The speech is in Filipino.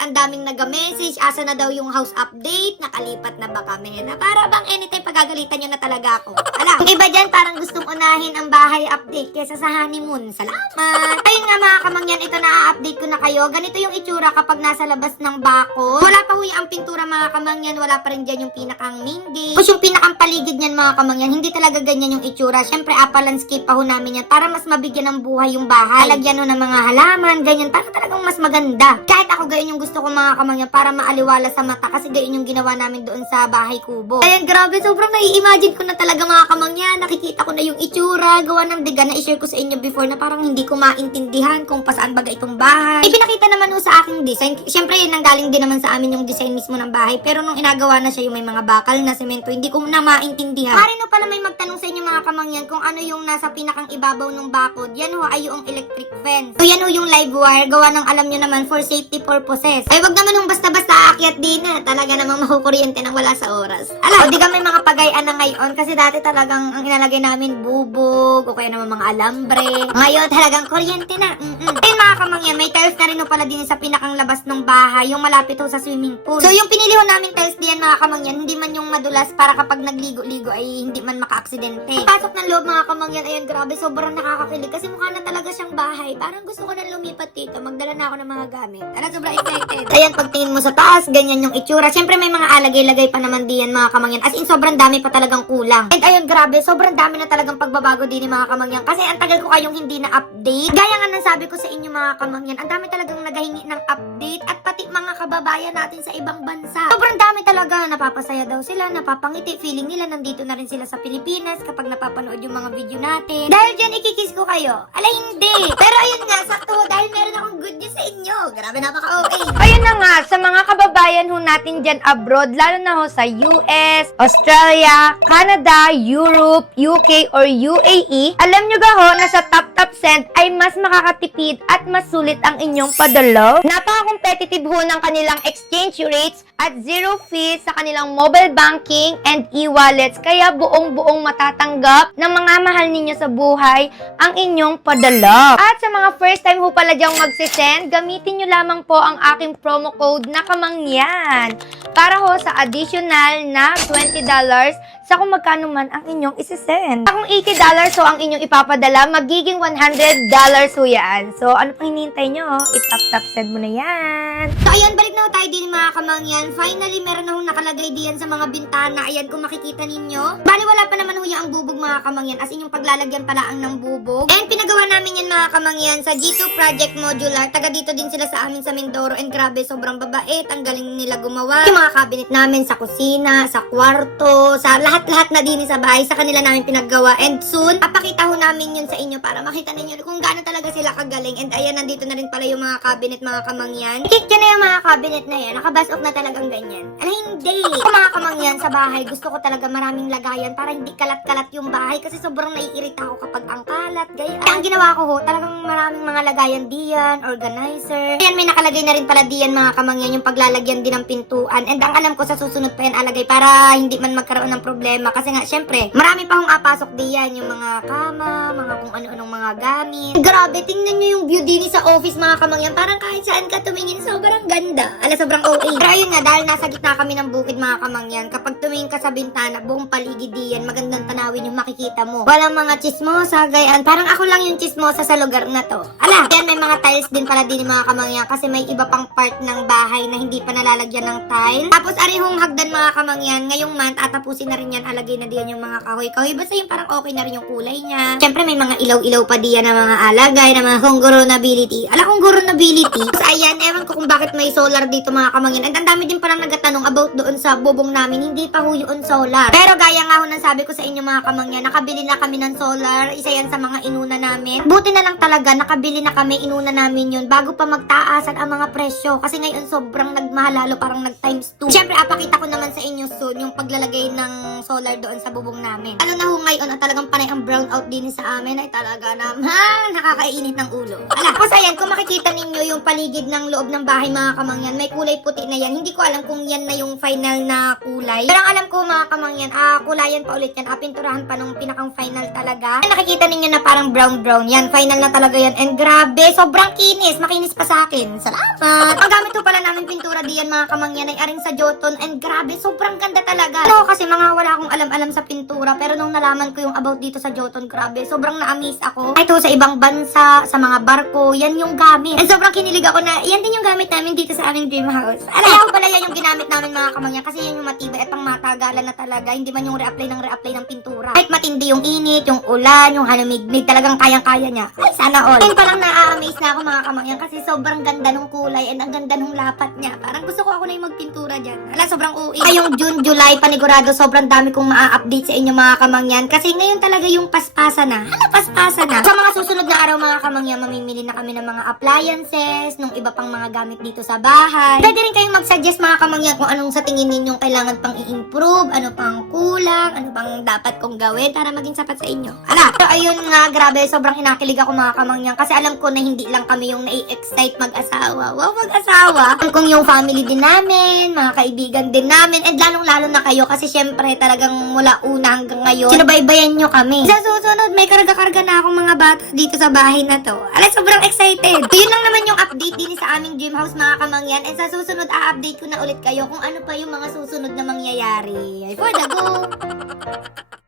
ang daming nag-message, asa na daw yung house update, nakalipat na ba kami? Na para bang anytime pagagalitan nyo na talaga ako. Alam, yung iba dyan parang gustong unahin ang bahay update kesa sa honeymoon. Salamat! Ayun nga mga kamangyan, ito na-update ko na kayo. Ganito yung itsura kapag nasa labas ng bako. Wala pa huy ang pintura mga kamangyan, wala pa rin dyan yung pinakang main gate. Tapos yung pinakang paligid niyan mga kamangyan, hindi talaga ganyan yung itsura. Syempre, landscape pa ho namin yan para mas mabigyan ng buhay yung bahay. Lagyan ho ng mga halaman, ganyan, para talagang mas maganda. Kahit ako gayon yung gusto ko mga kamangyan para maaliwala sa mata kasi gayon yung ginawa namin doon sa bahay kubo. Ayan, grabe, sobrang nai-imagine ko na talaga mga kamangyan. Nakikita ko na yung itsura, gawa ng diga na i-share ko sa inyo before na parang hindi ko maintindihan kung pasaan baga itong bahay. Ipinakita naman ho sa aking design. Syempre, yun nanggaling din naman sa amin yung design mismo ng bahay. Pero nung inagawa na siya yung may mga bakal na semento, hindi ko na maintindihan. Pare no pala may magtanong sa inyo mga kamangyan kung ano yung nasa pinakang ibabaw ng bakod. Yan ho ay yung electric fence. So yan ho yung live wire, gawa ng alam nyo naman for safety purposes. Ay wag naman yung basta-basta aakyat din na. Talaga namang makukuryente nang wala sa oras. Alam, o di kami mga pagayaan na ngayon kasi dati talagang ang inalagay namin bubog o kaya naman mga alambre. Ngayon talagang kuryente na. Ayun mga kamangyan, may tiles na rin ho pala din sa pinakang labas ng bahay, yung malapit ho sa swimming pool. So yung pinili ho namin tiles diyan mga kamangyan, hindi man yung madulas para kapag nagligo-ligo ay hindi man maka-aksidente. Pasok ng loob mga kamangyan, ayun grabe, sobrang nakakakilig kasi mukha na talaga siyang bahay. Parang gusto ko na lumipat dito, magdala na ako ng mga gamit. Sobrang excited. Ayan, pagtingin mo sa taas, ganyan yung itsura. Siyempre may mga alagay-lagay pa naman diyan mga kamangyan. As in, sobrang dami pa talagang kulang. And ayun, grabe, sobrang dami na talagang pagbabago din mga kamangyan. Kasi ang tagal ko kayong hindi na-update. Gaya nga nang sabi ko sa inyo mga kamangyan, ang dami talagang naghahingi ng update at pati mga kababayan natin sa ibang bansa. Sobrang dami talaga. Napapasaya daw sila, napapangiti. Feeling nila nandito na rin sila sa Pilipinas kapag napapanood yung mga video natin. Dahil dyan, ikikiss ko kayo. Alay, hindi. Pero ayun nga, sakto, dahil meron akong good news sa inyo. Grabe, napaka-okay. Ayun na nga, sa mga kababayan ho natin dyan abroad, lalo na ho sa US, Australia, Canada, Europe, UK, or UAE, alam nyo ga ho na sa TapTap Send ay mas makakatipid at mas sulit ang inyong padala. Napaka-competitive ho ng kanilang exchange rates at zero fees sa kanilang mobile banking and e-wallets, kaya buong-buong matatanggap ng mga mahal ninyo sa buhay ang inyong padala. At sa mga first time ho pala dyang magsisend, gamitin nyo lamang po ang aking promo code na kamangyan para ho sa additional na $20 sa kung magkano man ang inyong isisend. Kung $80 so ang inyong ipapadala, magiging $100 ho yan. So, ano pang hinihintay nyo? I-tap-tap send mo na yan. So, ayan, balik na tayo din mga kamangyan. Finally, meron na hong nakalagay diyan sa mga bintana. Ayan, kung makikita ninyo. Bali, wala pa naman ho ang bubog mga kamangyan. As in, yung paglalagyan pala ang ng bubog. And pinagawa namin yan mga kamangyan sa G2 Project Modular. Taga dito din sila sa amin sa Mindoro. And grabe, sobrang babait. Ang galing nila gumawa. Yung mga cabinet namin sa kusina, sa kwarto, sa lahat na din sa bahay. Sa kanila namin pinaggawa. And soon, papakita ho namin yun sa inyo para makita ninyo kung gaano talaga sila kagaling. And ayan, nandito na rin pala yung mga cabinet mga kamangyan. Ikik na yung mga cabinet na yan. Nakabas off na talagang ganyan. Ala, hindi. Ako mga kamangyan sa bahay, gusto ko talaga maraming lagayan para hindi kalat-kalat yung bahay kasi sobrang naiirita ako kapag ang kalat. Gaya. Kaya ang ginawa ko ho, talagang maraming mga lagayan diyan, organizer. Ayan, may nakalagay na rin pala diyan mga kamangyan yung paglalagyan din ng pintuan. And ang alam ko sa susunod pa yan alagay para hindi man magkaroon ng problema. Kasi nga, syempre, marami pa hong apasok diyan. Yung mga kama, mga kung ano-anong mga gamit. Grabe, tingnan nyo yung view din sa office mga kamangyan. Parang kahit saan ka tumingin, sobrang ganda. Ala, sobrang okay. Pero ayun nga, dahil nasa gitna kami ng bukid mga kamangyan, kapag tumingin ka sa bintana, buong paligid diyan, magandang tanawin yung makikita mo. Walang mga chismosa, gayaan. Parang ako lang yung chismosa sa lugar na to. Ala, yan may mga tiles din pala din mga kamangyan kasi may iba pang part ng bahay na hindi pa nalalagyan ng tile. Tapos arihong hagdan mga kamangyan, ngayong month, tatapusin na rin yan, alagay na diyan yung mga kahoy-kahoy. Basta yung parang okay na rin yung kulay niya. Siyempre may mga ilaw-ilaw pa diyan na mga alagay, na mga congruenability. Ala, congruenability. So ayan, ewan ko kung bakit may solar dito mga kamangyan. And ang dami din palang nagatanong about doon sa bubong namin. Hindi pa ho yun solar. Pero gaya nga ho nang sabi ko sa inyo mga kamangyan, nakabili na kami ng solar. Isa yan sa mga inuna namin. Buti na lang talaga, nakabili na kami, inuna namin yun bago pa magtaasan ang mga presyo. Kasi ngayon sobrang nagmahal lalo, parang nag times 2. Siyempre, apakita ko naman sa inyo soon yung paglalagay ng ng solar doon sa bubong namin. Lalo na ho ngayon, talagang panay ang brownout din sa amin ay talaga naman nakakainit ng ulo. Ala, tapos ayan, kung makikita ninyo yung paligid ng loob ng bahay mga kamangyan, may kulay puti na yan. Hindi ko alam kung yan na yung final na kulay. Pero ang alam ko mga kamangyan, kulayan pa ulit yan. Pinturahan pa nung pinakang final talaga. Nakikita ninyo na parang brown yan. Final na talaga yan. And grabe, sobrang kinis. Makinis pa sa akin. Salamat. Ang gamit ko pala namin pintura diyan mga kamangyan ay aring sa Jotun. And grabe, sobrang ganda talaga. Pero kasi mga wala akong alam-alam sa pintura. Pero nung nalaman ko yung about dito sa Jotun, grabe, sobrang na-amaze ako. Ito sa ibang bansa, sa mga barko, yan yung gamit. And sobrang kinilig ako na yan din yung gamit namin dito sa aming dream house. Kaya ko pala yan yung ginamit namin mga kamangyan kasi yan yung matibay at pang matagalan na talaga. Hindi man yung reapply ng pintura. Kahit matindi yung init, yung ulan, yung halumigmig, talagang kayang-kaya niya. Ay, sana all. Ngayon palang na-amaze na ako mga kamangyan kasi sobrang ganda nung kulay and ang ganda nung lapat niya. Parang gusto ko ako na yung magpintura dyan. Ala, sobrang uwi. Ngayong June, July, panigurado, sobrang dami kong maa-update sa inyo mga kamangyan kasi ngayon talaga yung paspasa na. Hala, paspasa na. Sa mga susunod na araw mga kamangyan, mamimili na kami ng mga appliances, nung iba pang mga gamit dito sa bahay. Pwede rin kayong mag-suggest mga kamangyan kung anong sa tingin ninyong kailangan pang i-improve, ano pang kulang, ano pang dapat kong gawin para maging sapat sa inyo. Ala, pero ayun nga, grabe, sobrang hinakilig ako mga kamangyan kasi alam ko na hindi lang kami yung nai-excite mag-asawa. Wow, mag-asawa. Alam kong yung family din namin, mga kaibigan din namin, and lalong-lalo na kayo kasi syempre talagang mula una hanggang ngayon, sinubaybayan nyo kami. Sa susunod, may karga-karga na akong mga bata dito sa bahay na to. Ala, sobrang excited. So, yun lang naman yung update din sa aming dream house mga kamangyan, and sa susunod, a-update ko na ulit kayo kung ano pa yung mga susunod na mangyayari. For the go!